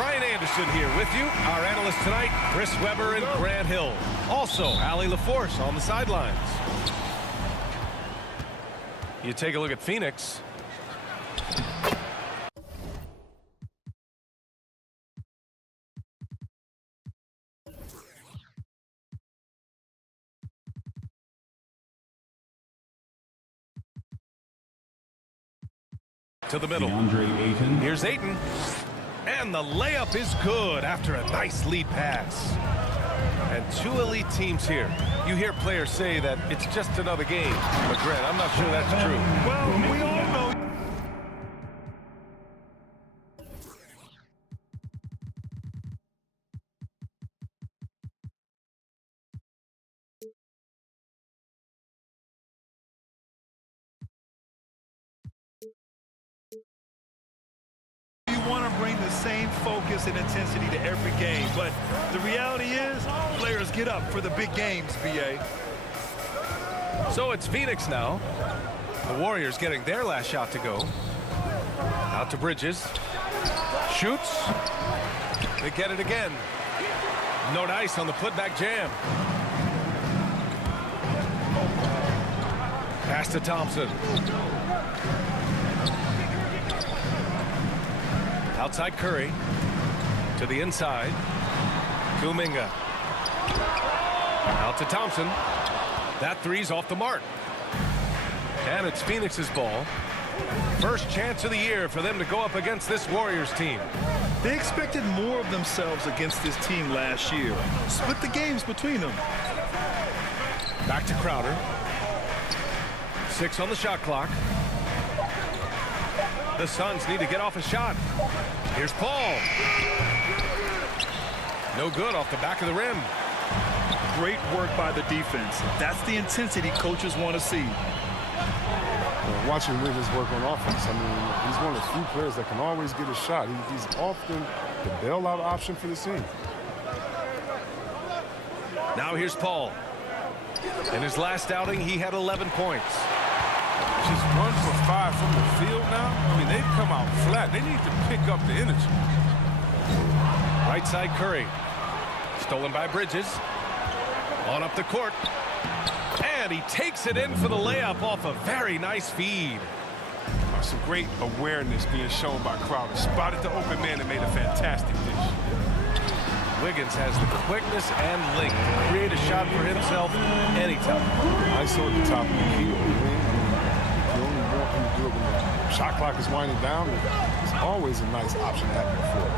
Brian Anderson here with you. Our analysts tonight, Chris Webber and Grant Hill. Also, Allie LaForce on the sidelines. You take a look at Phoenix. To the middle. Here's Ayton. And the layup is good after a nice lead pass. And two elite teams here. You hear players say that it's just another game. But Grant, I'm not sure that's true. Well, we all know. Want to bring the same focus and intensity to every game, but the reality is players get up for the big games, BA. So it's Phoenix now. The Warriors getting their last shot to go. Out to Bridges. Shoots. They get it again. No dice on the putback jam. Pass to Thompson. Outside Curry. To the inside. Kuminga. Out to Thompson. That three's off the mark. And it's Phoenix's ball. First chance of the year for them to go up against this Warriors team. They expected more of themselves against this team last year. Split the games between them. Back to Crowder. 6 on the shot clock. The Suns need to get off a shot. Here's Paul. No good off the back of the rim. Great work by the defense. That's the intensity coaches want to see. Well, watching Wiggins work on offense, I mean, he's one of the few players that can always get a shot. He's often the bailout option for the team. Now here's Paul. In his last outing, he had 11 points. Just 1 for 5 from the field now. I mean, they've come out flat. They need to pick up the energy. Right side Curry. Stolen by Bridges. On up the court. And he takes it in for the layup off a very nice feed. Some great awareness being shown by Crowder. Spotted the open man and made a fantastic dish. Wiggins has the quickness and length to create a shot for himself anytime. ISO at the top of the key. You only want him to do it when the shot clock is winding down. It's always a nice option to have before.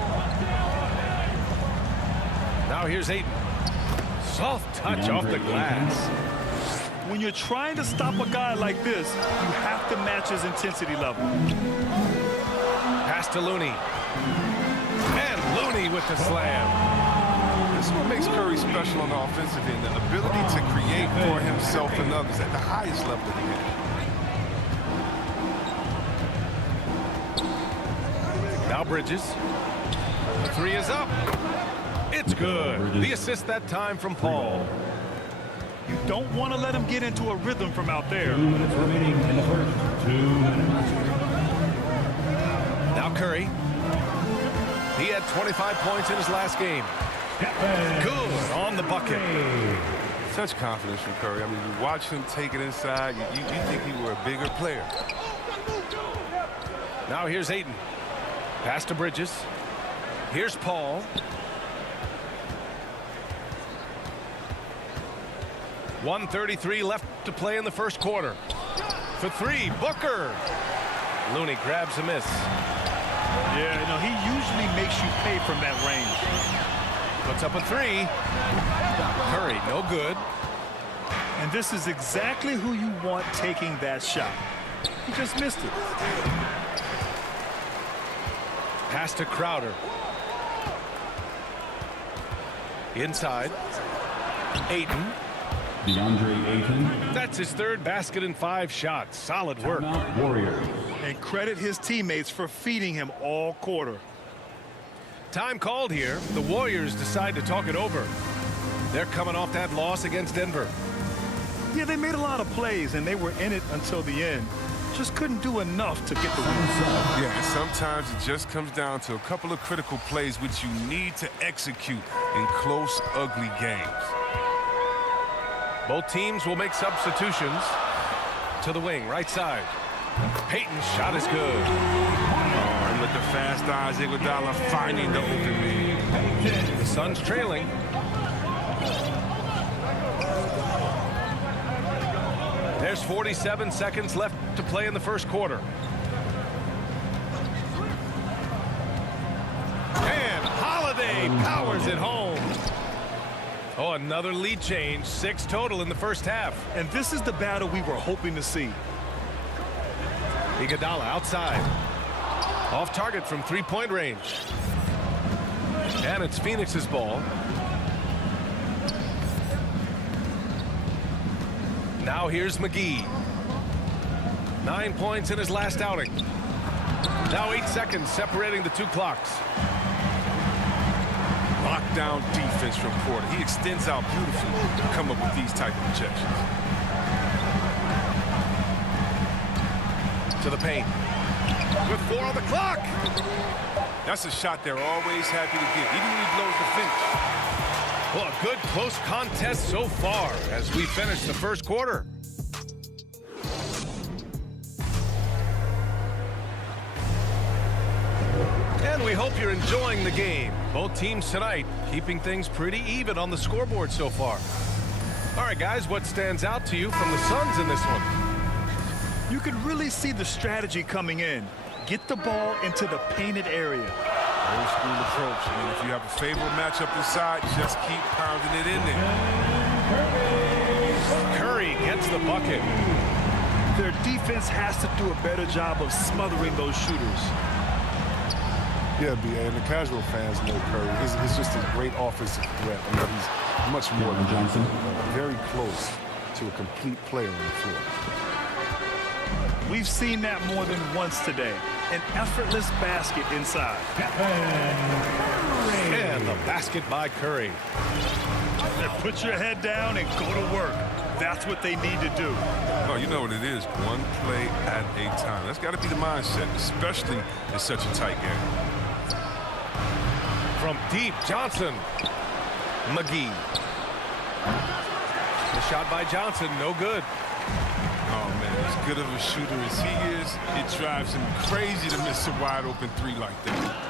Now here's Ayton. Soft touch off the glass. When you're trying to stop a guy like this, you have to match his intensity level. Pass to Looney. And Looney with the slam. This is what makes Curry special on the offensive end, the ability to create for himself and others at the highest level of the game. Now Bridges. The three is up. It's good. The assist that time from Paul. You don't want to let him get into a rhythm from out there. 2 minutes remaining in the first. 2 minutes. Now Curry. He had 25 points in his last game. Good on the bucket. Such confidence from Curry. I mean, you watch him take it inside, you think he were a bigger player. Now here's Ayton. Pass to Bridges. Here's Paul. .133 left to play in the first quarter. For three, Booker. Looney grabs a miss. Yeah, you know, he usually makes you pay from that range. Puts up a three. Curry, no good. And this is exactly who you want taking that shot. He just missed it. Pass to Crowder. Inside. Ayton. DeAndre Ayton. That's his third basket in 5 shots. Solid work. Timeout, Warriors. And credit his teammates for feeding him all quarter. Time called here. The Warriors decide to talk it over. They're coming off that loss against Denver. Yeah, they made a lot of plays, and they were in it until the end. just couldn't do enough to get the win. Yeah, and sometimes it just comes down to a couple of critical plays which you need to execute in close, ugly games. Both teams will make substitutions. To the wing, right side. Payton's shot is good. Oh, and with the fast eyes, Iguodala finding the open man. The Suns trailing. There's 47 seconds left to play in the first quarter. And Holiday powers it home. Oh, another lead change. 6 total in the first half. And this is the battle we were hoping to see. Iguodala outside. Off target from three-point range. And it's Phoenix's ball. Now here's McGee. 9 points in his last outing. Now 8 seconds separating the two clocks. Lockdown defense from Porter. He extends out beautifully to come up with these type of rejections. To the paint. With 4 on the clock. That's a shot they're always happy to get, even when he blows the finish. Well, a good close contest so far as we finish the first quarter. And we hope you're enjoying the game. Both teams tonight keeping things pretty even on the scoreboard so far. All right, guys, what stands out to you from the Suns in this one? You could really see the strategy coming in. Get the ball into the painted area. Old school approach. I mean, if you have a favorable matchup inside, just keep pounding it in there. Curry gets the bucket. Their defense has to do a better job of smothering those shooters. Yeah, B.A., and the casual fans know Curry. He's just a great offensive threat. I mean, he's much more than Johnson. very close to a complete player on the floor. We've seen that more than once today. An effortless basket inside. And the basket by Curry. Put your head down and go to work. That's what they need to do. Oh, you know what it is. One play at a time. That's got to be the mindset, especially in such a tight game. From deep, Johnson. McGee. The shot by Johnson, no good. Oh, man, as good of a shooter as he is, it drives him crazy to miss a wide-open three like that.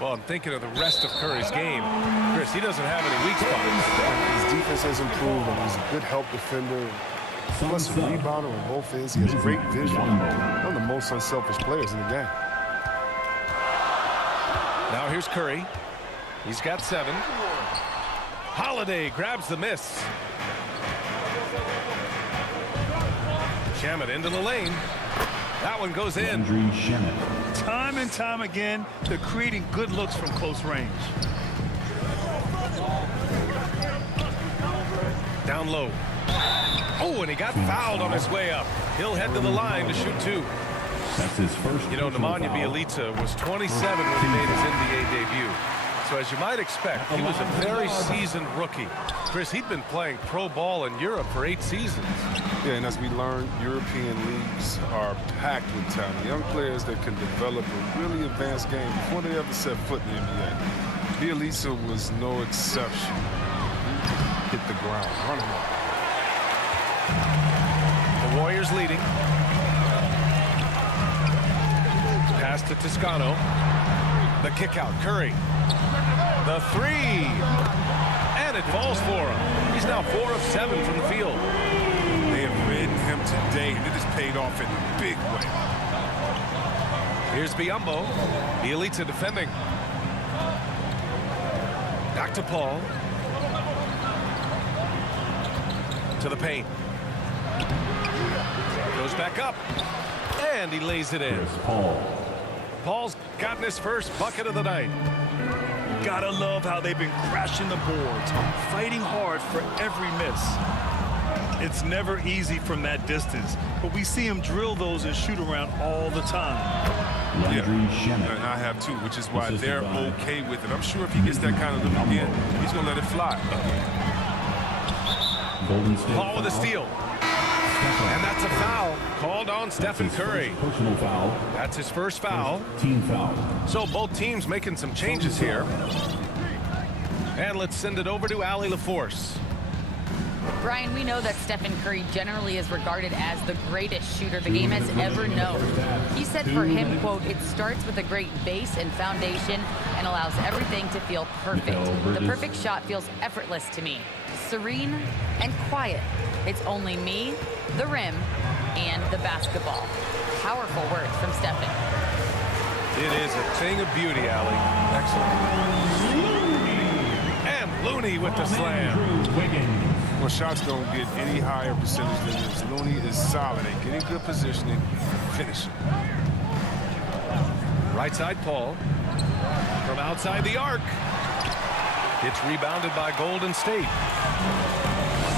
Well, I'm thinking of the rest of Curry's game. Chris, he doesn't have any weak spots. His defense has improved, and he's a good help defender. Plus a rebounder on both ends. He has great vision. One of the most unselfish players in the game. Now here's Curry. He's got 7. Holiday grabs the miss. Shamet into the lane. That one goes in. Landry Shamet. Time and time again, they're creating good looks from close range. Down low. Oh, and he got fouled on his way up. He'll head to the line to shoot 2. That's his first. You know, Nemanja Bjelica was 27 when he made his NBA debut. So as you might expect, he was a very seasoned rookie. Chris, he'd been playing pro ball in Europe for 8 seasons. Yeah, and as we learned, European leagues are packed with talent. Young players that can develop a really advanced game before they ever set foot in the NBA. Bjelica was no exception. He hit the ground, running up. The Warriors leading. Pass to Toscano. The kick out, Curry. The 3. And it falls for him. He's now 4 of 7 from the field. They have ridden him today, and it has paid off in a big way. Here's Biyombo. Bjelica defending. Back to Paul. To the paint. Goes back up. And he lays it in. Chris Paul. Paul's gotten his first bucket of the night. Gotta love how they've been crashing the boards, fighting hard for every miss. It's never easy from that distance, but we see him drill those and shoot around all the time. Landry And Shamet. I have too, which is why Assisted they're by okay with it. I'm sure if he gets that kind of look again, he's going to let it fly. Golden State. Paul with a steal. And that's a foul called on Stephen Curry. Personal foul. That's his first foul. Team foul. So both teams making some changes here. And let's send it over to Allie LaForce. Brian, we know that Stephen Curry generally is regarded as the greatest shooter the game has ever known. He said for him, quote, "It starts with a great base and foundation and allows everything to feel perfect. The perfect shot feels effortless to me. Serene and quiet. It's only me, the rim, and the basketball." Powerful words from Stephen. It is a thing of beauty, Allie. Excellent. And Looney with the slam. Well, shots don't get any higher percentage than this. Looney is solid at getting good positioning, finishing. Right side Paul. From outside the arc. It's rebounded by Golden State.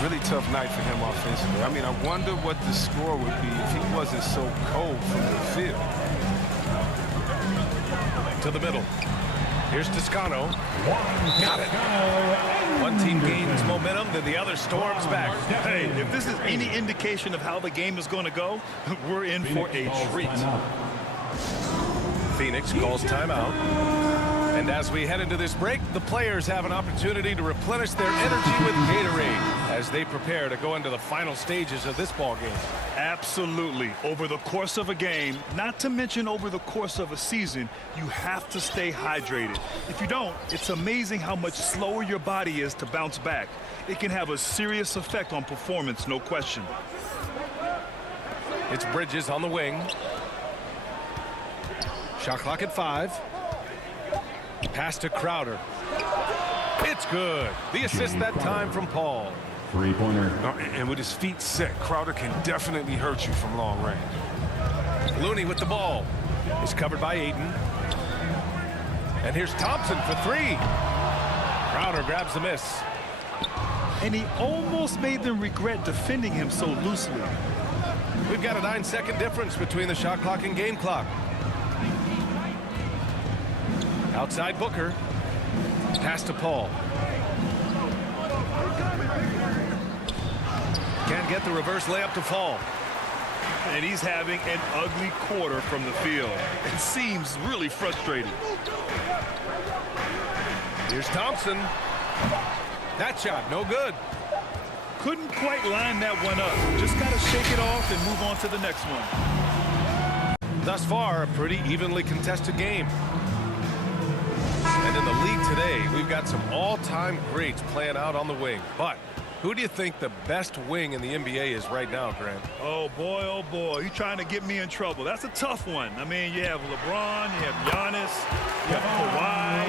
Really tough night for him offensively. I mean, I wonder what the score would be if he wasn't so cold from the field. To the middle. Here's Toscano. Got it. One team gains momentum, then the other storms back. Hey, if this is any indication of how the game is going to go, we're in for a treat. Phoenix calls timeout. And as we head into this break, the players have an opportunity to replenish their energy with Gatorade as they prepare to go into the final stages of this ball game. Absolutely. Over the course of a game, not to mention over the course of a season, you have to stay hydrated. If you don't, it's amazing how much slower your body is to bounce back. It can have a serious effect on performance, no question. It's Bridges on the wing. Shot clock at 5. Pass to Crowder. It's good. The assist that time from Paul. Three-pointer. And with his feet set, Crowder can definitely hurt you from long range. Looney with the ball. Is covered by Ayton. And here's Thompson for 3. Crowder grabs the miss. And he almost made them regret defending him so loosely. We've got a 9-second difference between the shot clock and game clock. Outside Booker. Pass to Paul. Can't get the reverse layup to fall. And he's having an ugly quarter from the field. It seems really frustrating. Here's Thompson. That shot, no good. Couldn't quite line that one up. Just got to shake it off and move on to the next one. Thus far, a pretty evenly contested game. And in the league today, we've got some all-time greats playing out on the wing. But who do you think the best wing in the NBA is right now, Grant? Oh, boy, you're trying to get me in trouble. That's a tough one. I mean, you have LeBron, you have Giannis, you have Kawhi,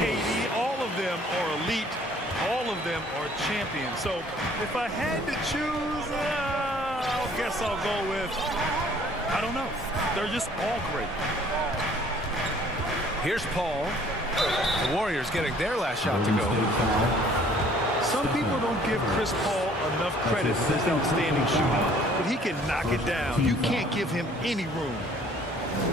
KD. All of them are elite. All of them are champions. So if I had to choose, I guess I'll go with, I don't know. They're just all great. Here's Paul. The Warriors getting their last shot to go. Some people don't give Chris Paul enough credit for his outstanding shooting, but he can knock it down. You can't give him any room.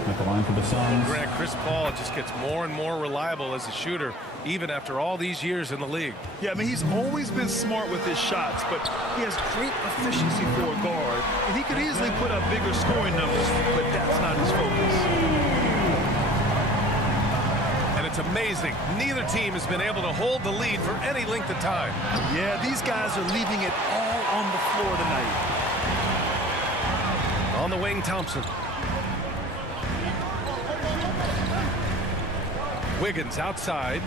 At the line for the Suns. Grant, Chris Paul just gets more and more reliable as a shooter, even after all these years in the league. Yeah, I mean, he's always been smart with his shots, but he has great efficiency for a guard, and he could easily put up bigger scoring numbers, but that's not his focus. And it's amazing. Neither team has been able to hold the lead for any length of time. Yeah, these guys are leaving it all on the floor tonight. On the wing, Thompson. Wiggins outside.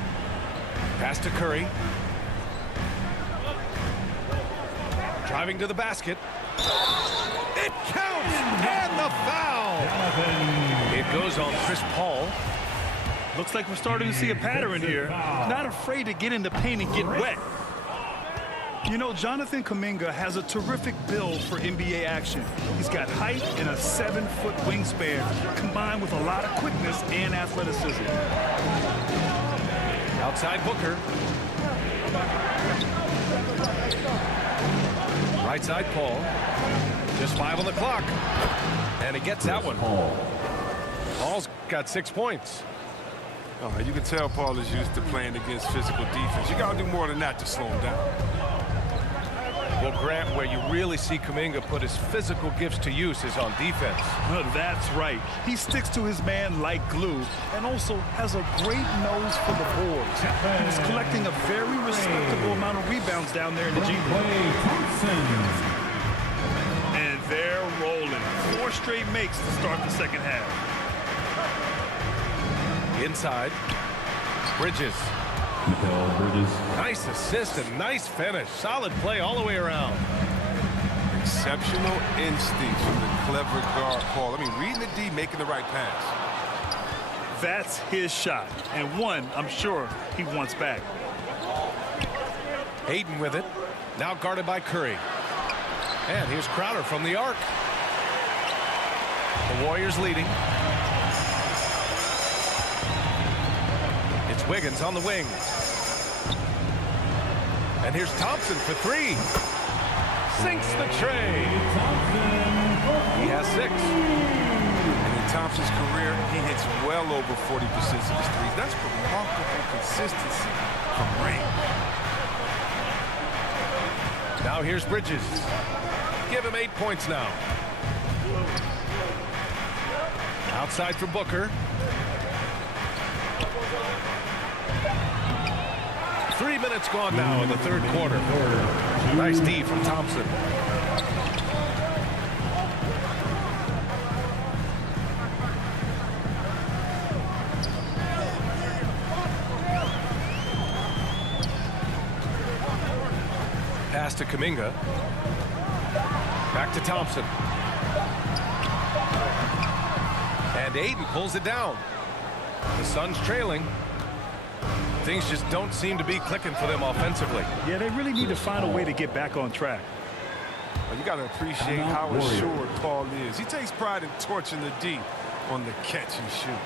Pass to Curry. Driving to the basket. It counts! And the foul! It goes on Chris Paul. Looks like we're starting to see a pattern here. Not afraid to get in the paint and get wet. You know, Jonathan Kuminga has a terrific build for NBA action. He's got height and a 7-foot wingspan, combined with a lot of quickness and athleticism. Outside Booker. Right side Paul. Just 5 on the clock. And he gets that one. Paul's got 6 points. Oh, you can tell Paul is used to playing against physical defense. You got to do more than that to slow him down. Well, Grant, where you really see Kuminga put his physical gifts to use is on defense. That's right. He sticks to his man like glue and also has a great nose for the boards. He's collecting a very respectable amount of rebounds down there in the G League. And they're rolling. 4 straight makes to start the second half. Inside. Bridges. Mikal Bridges. Nice assist and nice finish. Solid play all the way around. Exceptional instinct from the clever guard, Paul. I mean, reading the D, making the right pass. That's his shot, and one I'm sure he wants back. Hayden with it. Now guarded by Curry. And here's Crowder from the arc. The Warriors leading. It's Wiggins on the wing. And here's Thompson for 3. Sinks the tray. He has 6. And in Thompson's career, he hits well over 40% of his threes. That's remarkable consistency from range. Now here's Bridges. Give him 8 points now. Outside for Booker. 3 minutes gone now in the third quarter. Nice D from Thompson. Pass to Kuminga. Back to Thompson. And Ayton pulls it down. The Suns trailing. Things just don't seem to be clicking for them offensively. Yeah, they really need to find a way to get back on track. Well, you got to appreciate how assured Paul is. He takes pride in torching the D on the catch and shoot.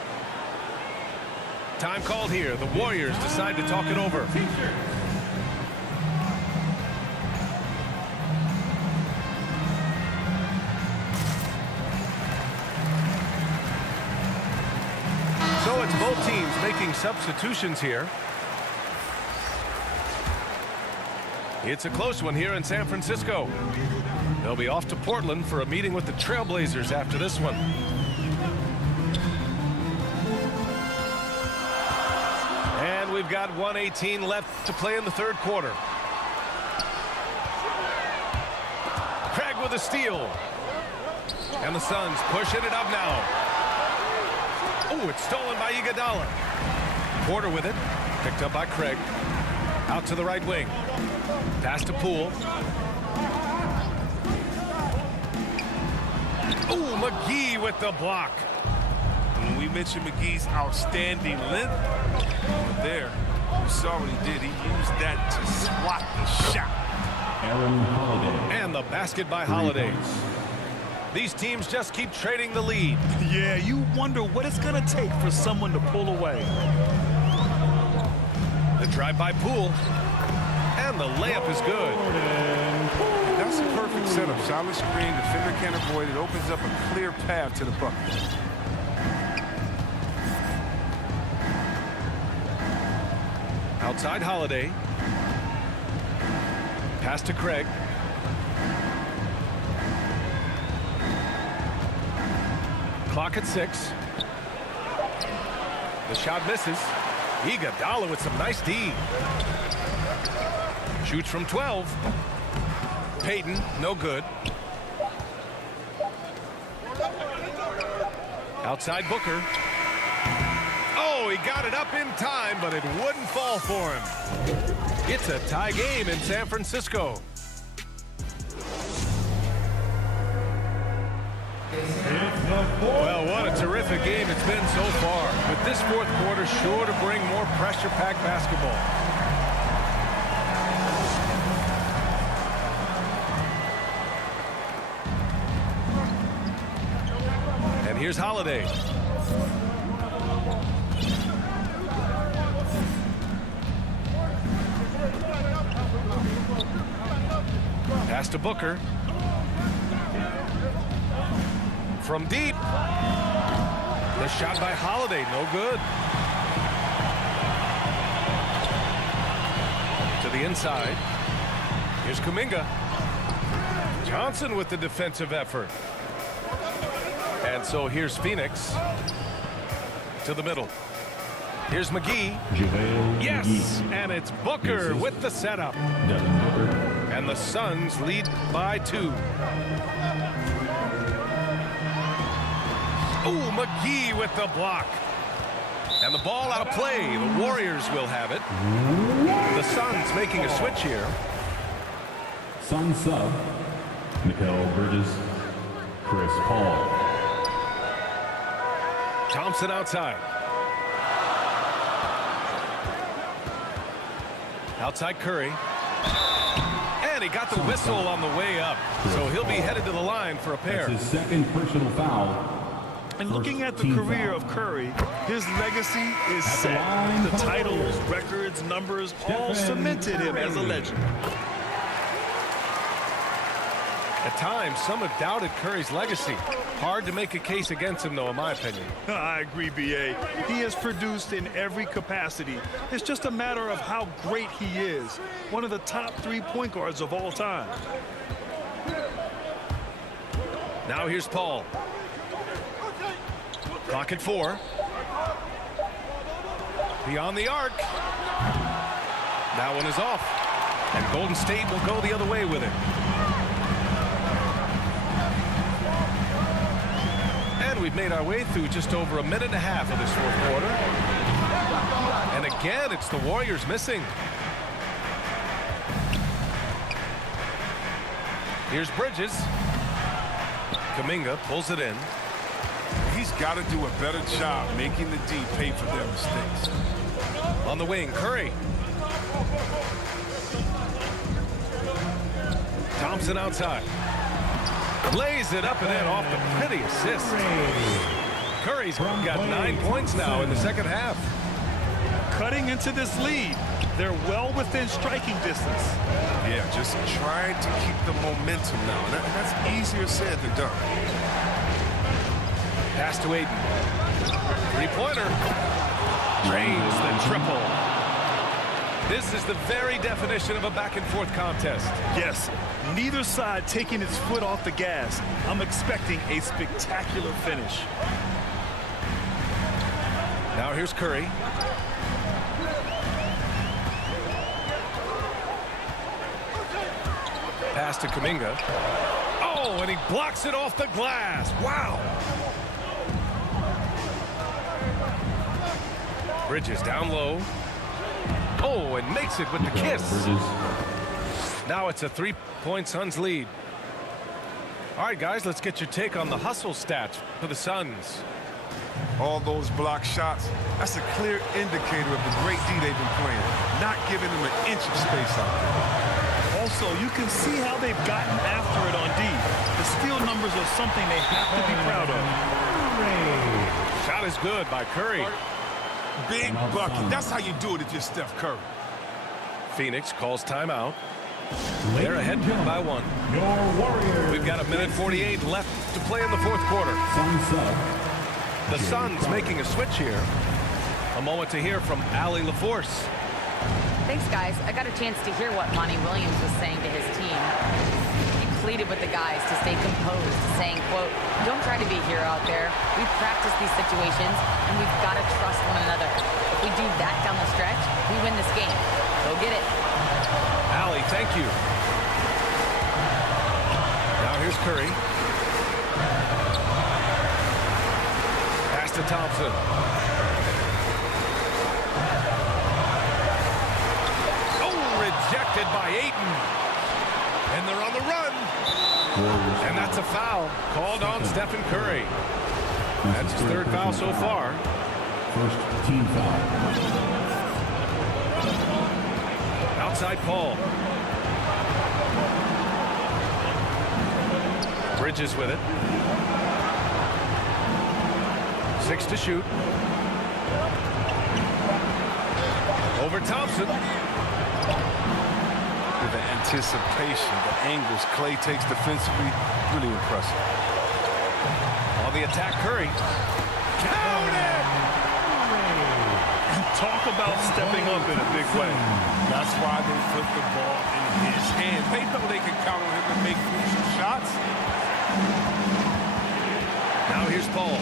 Time called here. The Warriors decide to talk it over. So it's both teams making substitutions here. It's a close one here in San Francisco. They'll be off to Portland for a meeting with the Trailblazers after this one. And we've got 1:18 left to play in the third quarter. Craig with a steal. And the Suns pushing it up now. Oh, it's stolen by Iguodala. Porter with it. Picked up by Craig. Out to the right wing. Pass to Poole. Oh, McGee with the block. When we mentioned McGee's outstanding length, there, you saw what he did. He used that to swat the shot. Aaron Holiday. And the basket by Holiday. These teams just keep trading the lead. Yeah, you wonder what it's going to take for someone to pull away. The drive by Poole. And the layup is good. That's a perfect setup. Solid screen, defender can't avoid it. Opens up a clear path to the bucket. Outside Holiday. Pass to Craig. Clock at 6. The shot misses. Iguodala with some nice D. Shoots from 12. Payton, no good. Outside Booker. Oh, he got it up in time, but it wouldn't fall for him. It's a tie game in San Francisco. Well, what a terrific game it's been so far. But this fourth quarter sure to bring more pressure-packed basketball. And here's Holiday. Pass to Booker. From deep. The shot by Holiday, no good. To the inside. Here's Kuminga. Johnson with the defensive effort. And so here's Phoenix to the middle. Here's McGee. JaVale Yes, McGee. and it's Booker with the setup. Devin Booker. And the Suns lead by 2. Ooh, McGee with the block. And the ball out of play. The Warriors will have it. The Suns making a switch here. Sun sub. Mikal Bridges. Chris Paul. Thompson outside. Outside Curry. And he got the whistle on the way up. So he'll be headed to the line for a pair. That's his second personal foul. And looking at the Team career foul. of Curry, his legacy is the set. line The for the titles, Warriors. records, numbers all Stephen cemented him as a Curry. legend. At times, some have doubted Curry's legacy. Hard to make a case against him, though, in my opinion. I agree, B.A. He has produced in every capacity. It's just a matter of how great he is. One of the top 3 point guards of all time. Now here's Paul. Clock at 4. Beyond the arc. That one is off. And Golden State will go the other way with it. And we've made our way through just over a minute and a half of this fourth quarter. And again, it's the Warriors missing. Here's Bridges. Kuminga pulls it in. He's got to do a better job making the D pay for their mistakes. On the wing, Curry. Thompson outside. Lays it up and in off the pretty assist. Curry's got 9 points now in the second half. Cutting into this lead. They're well within striking distance. Yeah, just trying to keep the momentum now. And that's easier said than done. Pass to Ayton. Three-pointer. Drains the triple. This is the very definition of a back-and-forth contest. Yes, neither side taking its foot off the gas. I'm expecting a spectacular finish. Now here's Curry. Pass to Kuminga. Oh, and he blocks it off the glass. Wow. Bridges down low. Oh, and makes it with the kiss. Bridges. Now it's a 3-point Suns lead. All right, guys, let's get your take on the hustle stats for the Suns. All those block shots, that's a clear indicator of the great D they've been playing. Not giving them an inch of space out there. Also, you can see how they've gotten after it on D. The steal numbers are something they have to be proud of. Shot is good by Curry. Big bucket. That's how you do it if you're Steph Curry. Phoenix calls timeout. They're ahead by 1. Your Warriors. We've got a minute 48 left to play in the fourth quarter. Sun sub. The Suns making a switch here. A moment to hear from Allie LaForce. Thanks, guys. I got a chance to hear what Monty Williams was saying to his team. He pleaded with the guys to stay composed, saying, quote, "Don't try to be a hero out there. We've practiced these situations, and we've got to trust one another. If we do that down the stretch, we win this game. Go get it." Allie, thank you. Now here's Curry. Pass to Thompson. Rejected by Ayton. And they're on the run. Warriors. And that's a foul called on Stephen Curry. That's his third foul so far. First team foul. Outside Paul. Bridges with it. 6 to shoot. Over Thompson. With the anticipation, the angles Clay takes defensively, really impressive. On the attack, Curry. Count it! Talk about stepping up in a big way. That's why they put the ball in his hand. They know they can count on him to make crucial shots. Now here's Paul.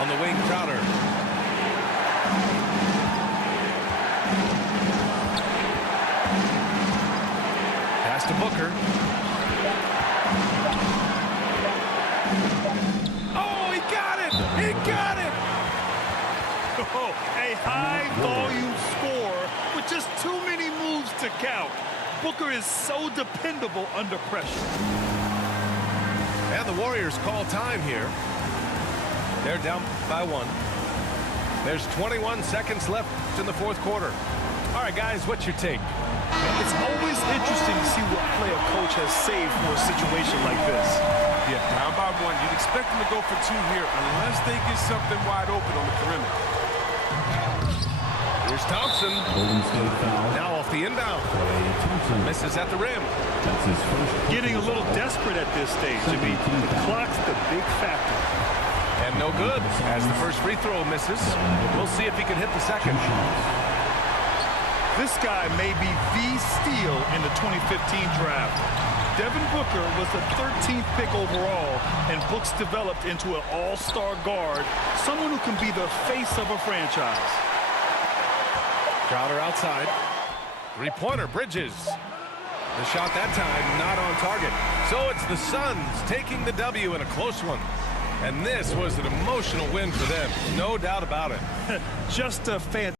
On the wing, Crowder. Pass to Booker. Oh, he got it! He got it! Oh, a high-volume score with just too many moves to count. Booker is so dependable under pressure. And the Warriors call time here. They're down by 1. There's 21 seconds left in the fourth quarter. All right, guys, what's your take? It's always interesting to see what play a coach has saved for a situation like this. Yeah, down by 1. You'd expect them to go for 2 here unless they get something wide open on the perimeter. Here's Thompson. Golden State foul. Now off the inbound. Klay Thompson. Misses at the rim. That's his first. Getting a little desperate at this stage, Jimmy. The clock's the big factor. And no good as the first free throw misses. We'll see if he can hit the second. This guy may be the steal in the 2015 draft. Devin Booker was the 13th pick overall, and Brooks developed into an all-star guard, someone who can be the face of a franchise. Crowder outside. Three-pointer, Bridges. The shot that time not on target. So it's the Suns taking the W in a close one. And this was an emotional win for them. No doubt about it. Just a fantastic.